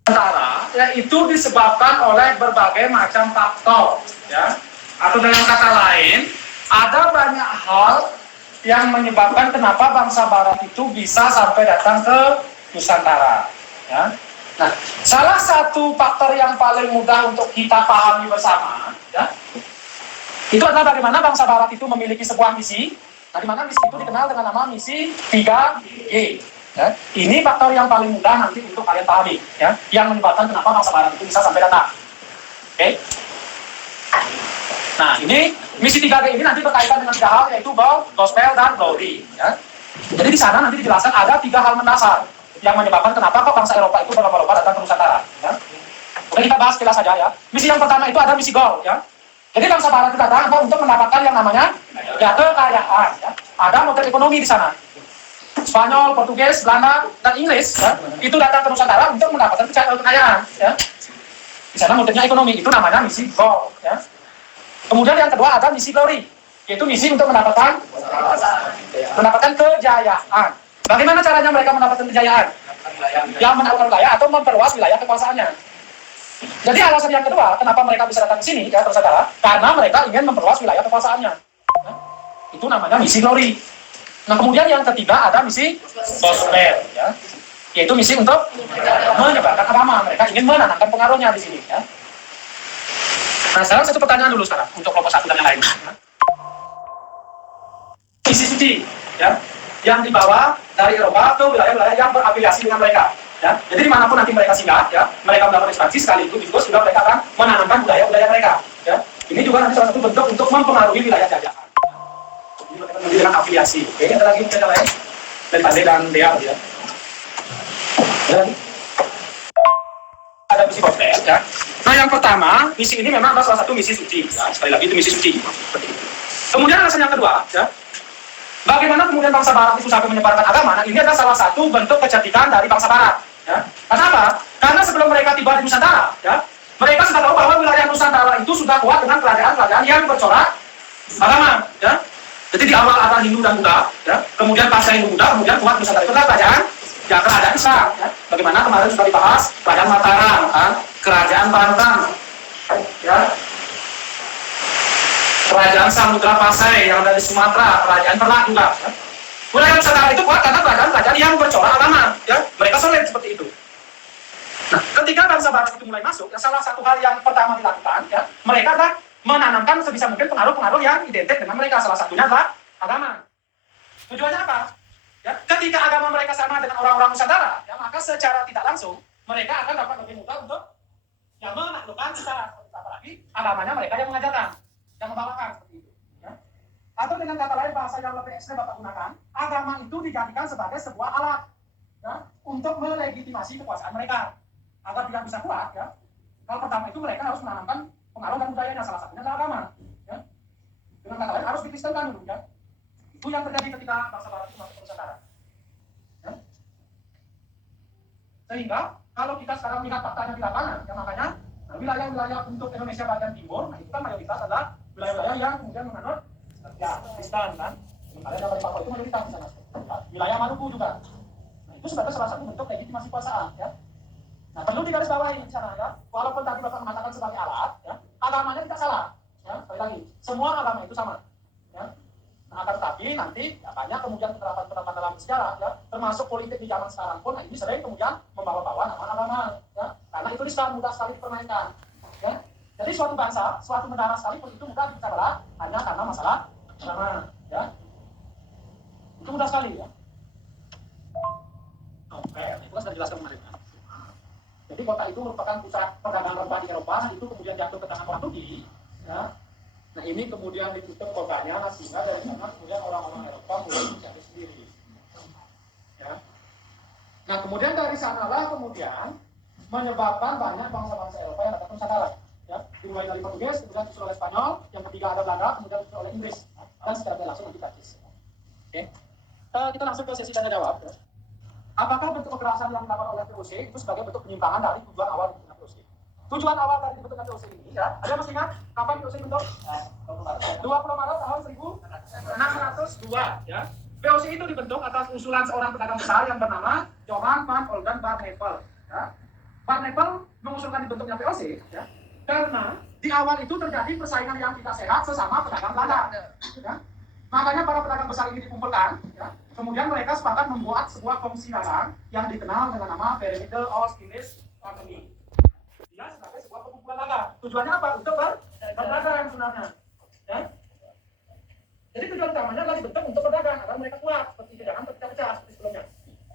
Sementara yaitu disebabkan oleh berbagai macam faktor, ya. Atau dengan kata lain, ada banyak hal yang menyebabkan kenapa bangsa Barat itu bisa sampai datang ke Nusantara, ya. Nah, salah satu faktor yang paling mudah untuk kita pahami bersama, ya, itu adalah bagaimana bangsa Barat itu memiliki sebuah misi. Nah, di mana misi itu dikenal dengan nama misi 3G. Ya. Ini faktor yang paling mudah nanti untuk kalian pahami, ya, yang menyebabkan kenapa bangsa Barat itu bisa sampai datang. Oke? Nah, ini misi 3G ini nanti berkaitan dengan 3 hal, yaitu gospel dan glory. Ya. Jadi di sana nanti dijelaskan ada 3 hal mendasar yang menyebabkan kenapa kok bangsa Eropa itu berlomba-lomba datang ke Nusantara. Ya. Oke, kita bahas sekilas saja ya. Misi yang pertama itu ada misi gold. Ya. Jadi bangsa Barat itu datang untuk mendapatkan yang namanya ya kekayaan. Ya. Ada motif ekonomi di sana. Spanyol, Portugis, Belanda, dan Inggris, ya, itu datang ke Nusantara untuk mendapatkan kekayaan. Ya. Di sana motifnya ekonomi, itu namanya misi gold. Ya. Kemudian yang kedua ada misi glory, yaitu misi untuk mendapatkan kejayaan. Bagaimana caranya mereka mendapatkan kejayaan? Yang menaklukkan wilayah atau memperluas wilayah kekuasaannya. Jadi alasan yang kedua, kenapa mereka bisa datang ke sini, ya, saudara, karena mereka ingin memperluas wilayah kekuasaannya. Ya. Itu namanya misi glory. Nah, kemudian yang ketiga ada misi gospel, ya, yaitu misi untuk menyebarkan agama. Mereka ingin menanamkan pengaruhnya di sini. Ya. Nah, sekarang satu pertanyaan dulu sekarang untuk kelompok satu dan yang lain. Ya. Misi suci, ya, yang dibawa dari Eropa ke wilayah-wilayah yang berafiliasi dengan mereka. Ya. Jadi dimanapun nanti mereka singgah, ya, mereka melakukan ekspansi sekaligus juga mereka akan menanamkan budaya-budaya mereka. Ya. Ini juga nanti salah satu bentuk untuk mempengaruhi wilayah jajahan. Dengan afiliasi. Oke, ada lagi yang lain dari Pak D dan Dea, ya. Ada misi gospel, ya. Nah, yang pertama, misi ini memang adalah salah satu misi suci, ya. Sekali lagi itu misi suci. Kemudian alasan yang kedua, ya, bagaimana kemudian bangsa Barat itu sampai menyebarkan agama? Nah, ini adalah salah satu bentuk kecerdikan dari bangsa Barat, ya. Kenapa? Karena sebelum mereka tiba di Nusantara, ya, mereka sudah tahu bahwa wilayah Nusantara itu sudah kuat dengan kerajaan-kerajaan yang bercorak agama, ya. Jadi di awal ada Hindu dan Buddha, ya. Kemudian pasca Hindu Buddha, kemudian kuat Nusantara itu adalah kerajaan Islam. Ya. Bagaimana kemarin sudah dibahas kerajaan Mataram, kan? Kerajaan Banten, ya. Kerajaan Samudra Pasai yang ada di Sumatera, kerajaan Ternate juga. Ya. Wilayah Nusantara itu kuat karena kerajaan-kerajaan yang bercorak agama, ya. Mereka solid seperti itu. Nah, ketika bangsa Barat itu mulai masuk, ya, salah satu hal yang pertama dilakukan, ya, mereka adalah menanamkan sebisa mungkin pengaruh-pengaruh yang identik dengan mereka. Salah satunya adalah agama. Tujuannya apa? Ya, ketika agama mereka sama dengan orang-orang Nusantara, ya, maka secara tidak langsung mereka akan dapat lebih mudah untuk yang menaklukkan kita. Apalagi agamanya mereka yang mengajarkan, yang membawakan seperti itu. Ya. Atau dengan kata lain, bahasa yang lebih ekstrem Bapak gunakan, agama itu dijadikan sebagai sebuah alat, ya, untuk melegitimasi kekuasaan mereka. Agar tidak bisa kuat, ya, hal pertama itu mereka harus menanamkan pengaruh dan budayanya, salah satunya adalah agama. Ya. Dengan kata lain harus dikristalkan dulu, ya. Itu yang terjadi ketika bangsa Barat itu masuk ke Nusantara. Ya. Sehingga kalau kita sekarang lihat faktanya di lapangan, ya, makanya wilayah-wilayah untuk Indonesia bagian timur, nah, itu kan mayoritas adalah wilayah-wilayah yang kemudian menganut ya Kristen, kan. Sementara yang dari Papua itu mayoritas di sana. Ya. Wilayah Maluku juga. Nah, itu sebagai salah satu bentuk legitimasi kuasaan, ya. Nah, perlu digarisbawahi di sana, ya. Walaupun tadi Bapak mengatakan sebagai alat, ya, agamanya tidak salah. Ya, sekali lagi, semua agama itu sama. Ya. Nah, akan tetapi nanti ya, banyak kemudian penerapan dalam sejarah, ya, termasuk politik di zaman sekarang pun, nah, ini sering kemudian membawa-bawa nama agama, ya, karena itu mudah sekali dipermainkan. Ya. Jadi suatu bangsa, suatu negara sekalipun itu mudah dipecah belah hanya karena masalah agama. Ya. Itu mudah sekali, ya. Oke, itu kan sudah dijelaskan kemarin. Jadi kota itu merupakan pusat perdagangan rempah di Eropa, nah, itu kemudian jatuh ke tangan orang Turki. Ya. Nah, ini kemudian ditutup kotanya, sehingga dari sana kemudian orang-orang Eropa mulai mencari sendiri. Ya. Nah, kemudian dari sanalah kemudian menyebabkan banyak bangsa-bangsa Eropa yang datang ke Nusantara. Ya. Dimulai dari Portugis, kemudian disusul oleh Spanyol, yang ketiga ada Belanda, kemudian disusul oleh Inggris. Ya. Dan secara langsung nanti Prancis. Oke. Kita langsung ke sesi tanya jawab. Ya. Apakah bentuk kekerasan yang dilakukan oleh VOC itu sebagai bentuk penyimpangan dari tujuan awal dibentuknya VOC? Tujuan awal dari dibentuknya VOC ini, ya, ada masih ingat kapan VOC dibentuk? 20 Maret tahun 1602, ya. VOC itu dibentuk atas usulan seorang pedagang besar yang bernama Johann van Olden Barnevel. Ya. Barnevel mengusulkan dibentuknya POC, ya, karena di awal itu terjadi persaingan yang tidak sehat sesama pedagang Belanda. Ya. Makanya para pedagang besar ini dikumpulkan, ya. Kemudian mereka sepakat membuat sebuah komisi dagang yang dikenal dengan nama Pyramid of English Company. Dia sebagai sebuah perkumpulan dagang. Tujuannya apa? Untuk berdagang sebenarnya. Ya. Jadi tujuan utamanya adalah dibentuk untuk berdagang agar mereka kuat, seperti jangan terpecah-pecah seperti sebelumnya.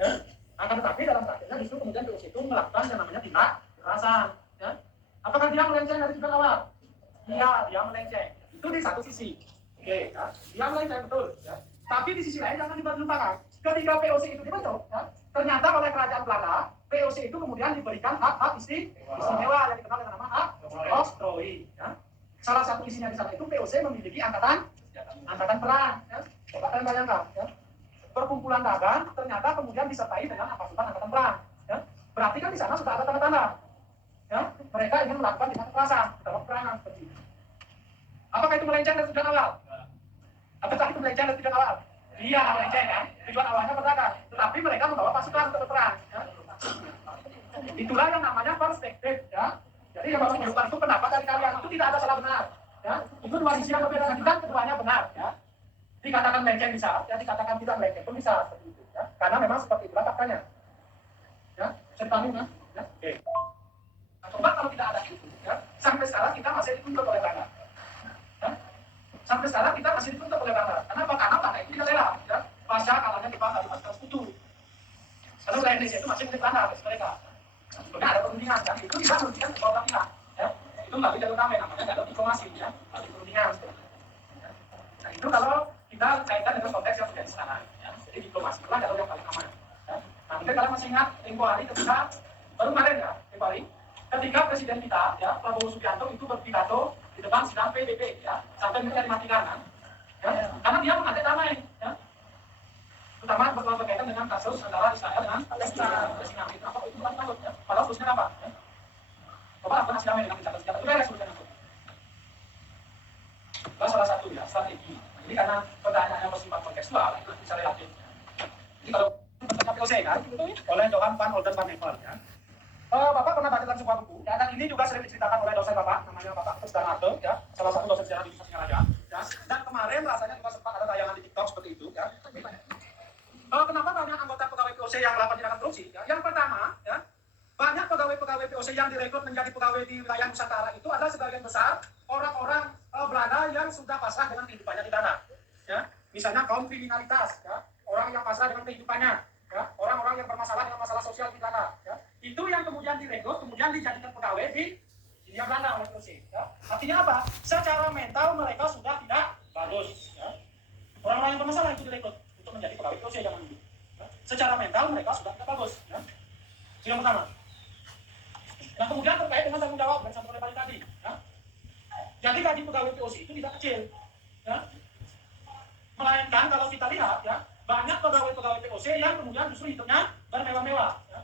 Ya. Akan tetapi dalam praktiknya justru kemudian POC itu melakukan yang namanya tindak kekerasan. Ya. Apakah dia melenceng dari tujuan awal? Iya, dia melenceng. Itu di satu sisi. Oke, ya. Dia melenceng betul. Ya. Tapi di sisi lain jangan dilupakan. Ketika POC itu dibentuk, ya, ternyata oleh kerajaan Belanda, POC itu kemudian diberikan hak-hak istimewa yang dikenal dengan nama hak oktroi. Ya. Salah satu isinya di sana itu POC memiliki angkatan perang. Ya. Coba kalian bayangkan. Ya. Perkumpulan dagang ternyata kemudian disertai dengan pasukan angkatan perang. Ya. Berarti kan di sana sudah ada tanda-tanda. Ya, mereka ingin melakukan tindak kekerasan dalam peperangan seperti itu. Apakah itu melenceng dari tujuan awal? Apakah itu melenceng dari tujuan awal? Iya, melenceng kan. Tujuan awalnya berdagang, tetapi mereka membawa pasukan untuk berperang. Ya. Itulah yang namanya perspektif. Ya. Jadi yang bapak tunjukkan itu pendapat dari kalian itu tidak ada salah benar. Ya. Itu dua sisi yang berbeda dan keduanya benar. Ya. Dikatakan melenceng bisa, ya dikatakan tidak melenceng pun bisa seperti itu. Ya. Karena memang seperti itulah faktanya. Ya, saya paham ya. Ya. Oke. Coba kalau tidak ada itu, ya, sampai sekarang kita masih dituntut oleh Belanda. Ya. Sampai sekarang kita masih dituntut oleh Belanda. Kenapa? Karena Belanda itu tidak rela. Ya. Pasca kalahnya Jepang dari pasukan Sekutu. Karena wilayah Indonesia itu masih milik Belanda, mereka. Sebenarnya ada perundingan, kan? Itu tidak merugikan kedua belah pihak. Ya. Itu melalui jalur damai, namanya jalur diplomasi, ya, melalui perundingan. Ya. Nah itu kalau kita kaitkan dengan konteks yang terjadi sekarang. Ya. Jadi diplomasi itulah jalur yang paling aman. Ya. Nah mungkin kalian masih ingat tempo hari ketika baru kemarin ya, tempo hari ketika Presiden kita, ya, Prabowo Subianto itu berpidato di depan sidang PBB, ya, sampai mereka dimatikan, kan? Ya, karena dia mengajak damai, ya, terutama berkaitan dengan kasus antara Israel dengan Palestina. Itu apa? Itu bukan takut, ya. Padahal solusinya apa? Ya? Coba lakukan aksi damai dengan gencatan senjata itu beres solusinya. Itu salah satu ya strategi. Jadi karena pertanyaannya bersifat kontekstual, itu bisa relatif. Jadi kalau POC kan, oleh Johan van Olden van Hemel, ya. Bapak pernah baca dalam sebuah buku, ya, dan ini juga sering diceritakan oleh dosen Bapak, namanya Bapak Sudarmanto, ya, salah satu dosen sejarah di Universitas Singaraja, ya, dan kemarin rasanya juga sempat ada tayangan di TikTok seperti itu, ya. Kenapa banyak anggota pegawai POC yang melakukan tindakan korupsi? Ya, yang pertama, ya, banyak pegawai-pegawai POC yang direkrut menjadi pegawai di wilayah Nusantara itu adalah sebagian besar orang-orang Belanda yang sudah pasrah dengan kehidupannya di tanah, ya, misalnya kaum kriminalitas, ya, orang yang pasrah dengan kehidupannya. Ya, orang-orang yang bermasalah dengan masalah sosial di sana, ya, itu yang kemudian direkrut, kemudian dijadikan pegawai di Hindia Belanda oleh POC. Ya. Artinya apa? Secara mental mereka sudah tidak bagus. Ya. Orang-orang yang bermasalah itu direkrut untuk menjadi pegawai POC zaman dulu. Ya. Secara mental mereka sudah tidak bagus. Ya. Itu yang pertama. Nah kemudian terkait dengan tanggung jawab yang sampai oleh tadi. Ya. Jadi gaji pegawai POC itu tidak kecil. Ya. Melainkan kalau kita lihat, ya, banyak pegawai-pegawai POC yang kemudian justru hidupnya bermewah-mewah. Ya.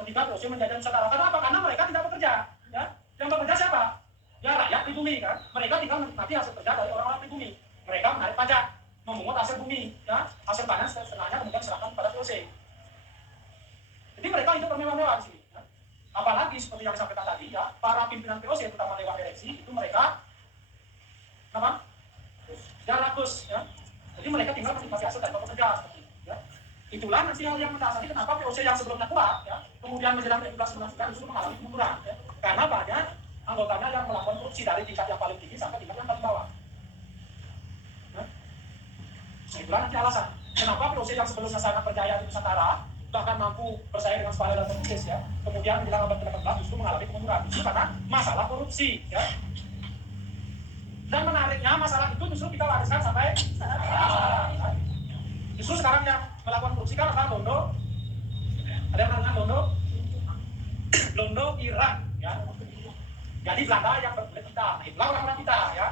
Ketika POC menjadi Nusantara, kenapa? Karena mereka tidak bekerja. Ya. Yang bekerja siapa? Ya rakyat pribumi, kan. Mereka tinggal menikmati hasil kerja dari orang-orang pribumi. Mereka menarik pajak, memungut hasil bumi, ya. Hasil panen setengahnya kemudian diserahkan kepada POC. Jadi mereka hidup bermewah-mewah di sini. Ya. Apalagi seperti yang disampaikan tadi, ya, para pimpinan POC, terutama dewan direksi, itu mereka apa? Rakus, ya. Jadi mereka tinggal menikmati hasil dari pekerja seperti itu. Ya. Itulah nanti yang mendasari kenapa POC yang sebelumnya kuat, ya, kemudian menjelang 2019 justru mengalami kemunduran, ya. Karena banyak anggotanya yang melakukan korupsi dari tingkat yang paling tinggi sampai tingkat yang paling bawah. Ya. Itulah nanti alasan kenapa POC yang sebelumnya sangat berjaya di Nusantara bahkan mampu bersaing dengan Spanyol dan Portugis, ya, kemudian menjelang abad ke-18 justru mengalami kemunduran justru karena masalah korupsi, ya. Dan menariknya masalah itu justru kita wariskan sampai sekarang. Justru sekarang yang melakukan korupsi kan orang Londo, ada yang mengatakan Londo Irak, ya. Jadi Belanda yang berkulit hitam, itulah orang-orang kita, ya.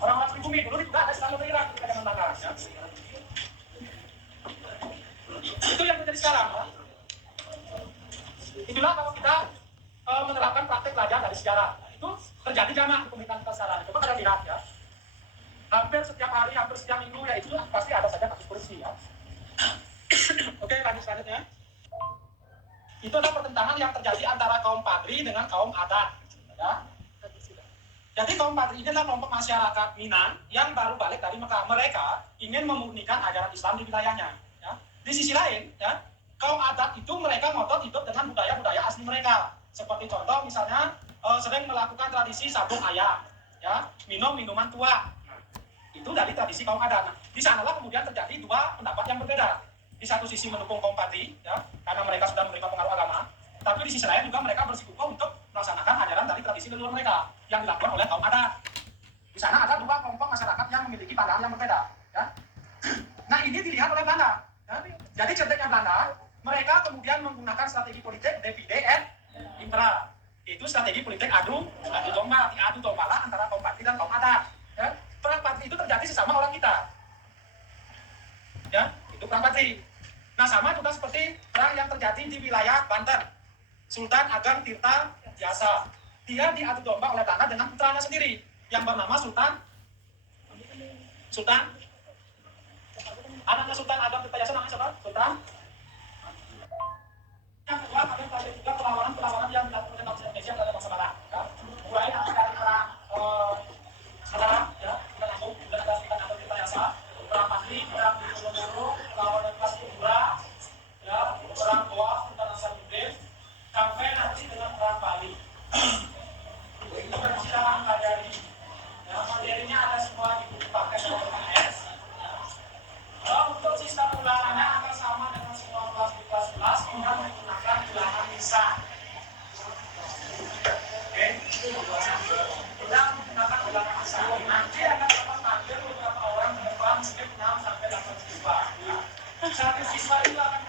Orang-orang pribumi dulu juga ada Islam Londo Irak kita jangan bangga, ya. Itu yang terjadi sekarang, ya. Itulah kalau kita menerapkan praktek belajar dari sejarah. Itu terjadi jamak di pemerintahan kita sekarang. Coba kalian lihat, ya. Hampir setiap hari, hampir setiap minggu, ya itu pasti ada saja kasus korupsi, ya. Oke, lanjut selanjutnya. Itu adalah pertentangan yang terjadi antara kaum Padri dengan kaum adat. Ya. Jadi kaum Padri ini adalah kelompok masyarakat Minang yang baru balik dari Mekah. Mereka ingin memurnikan ajaran Islam di wilayahnya. Ya. Di sisi lain, ya, kaum adat itu mereka ngotot hidup dengan budaya-budaya asli mereka. Seperti contoh misalnya sering melakukan tradisi sabung ayam, ya, minum minuman tua. Itu dari tradisi kaum adat. Nah, di sanalah kemudian terjadi dua pendapat yang berbeda. Di satu sisi mendukung kaum Padri, ya, karena mereka sudah menerima pengaruh agama. Tapi di sisi lain juga mereka bersikukuh untuk melaksanakan ajaran dari tradisi leluhur mereka yang dilakukan oleh kaum adat. Di sana ada dua kelompok masyarakat yang memiliki pandangan yang berbeda. Ya. Nah ini dilihat oleh Belanda. Ya. Jadi cerdeknya Belanda, mereka kemudian menggunakan strategi politik divide et impera. Itu strategi politik adu domba lah antara kaum Padri dan kaum adat. Ya. Perang Padri itu terjadi sesama orang kita. Ya, itu perang Padri. Nah sama juga seperti perang yang terjadi di wilayah Banten. Sultan Ageng Tirta Jasa. Dia diadu domba oleh Belanda dengan putranya sendiri yang bernama anaknya Sultan Ageng Tirta Jasa namanya siapa? Sultan. Yang kedua kami pelajari juga perlawanan yang dilakukan oleh bangsa Indonesia terhadap bangsa Barat. Ya. Mulai dari perang Saudara, ya, kita langsung sudah ada Sultan Ageng Tirta Jasa, perang Padri, perang di Solo, perlawanan kelas Kubra, ya, perang Goa, Sultan Hasanuddin, sampai nanti dengan perang Bali. Itu persidangan materi. Ya, materinya ada semua di buku paket oleh KS. Untuk sistem ulangannya akan sama dengan semua kelas di kelas 11, kita menggunakan ulangan lisan. Oke, kita menggunakan ulangan lisan. Nanti akan dapat panggil beberapa orang ke depan, mungkin 6 sampai 8 siswa. Satu siswa itu akan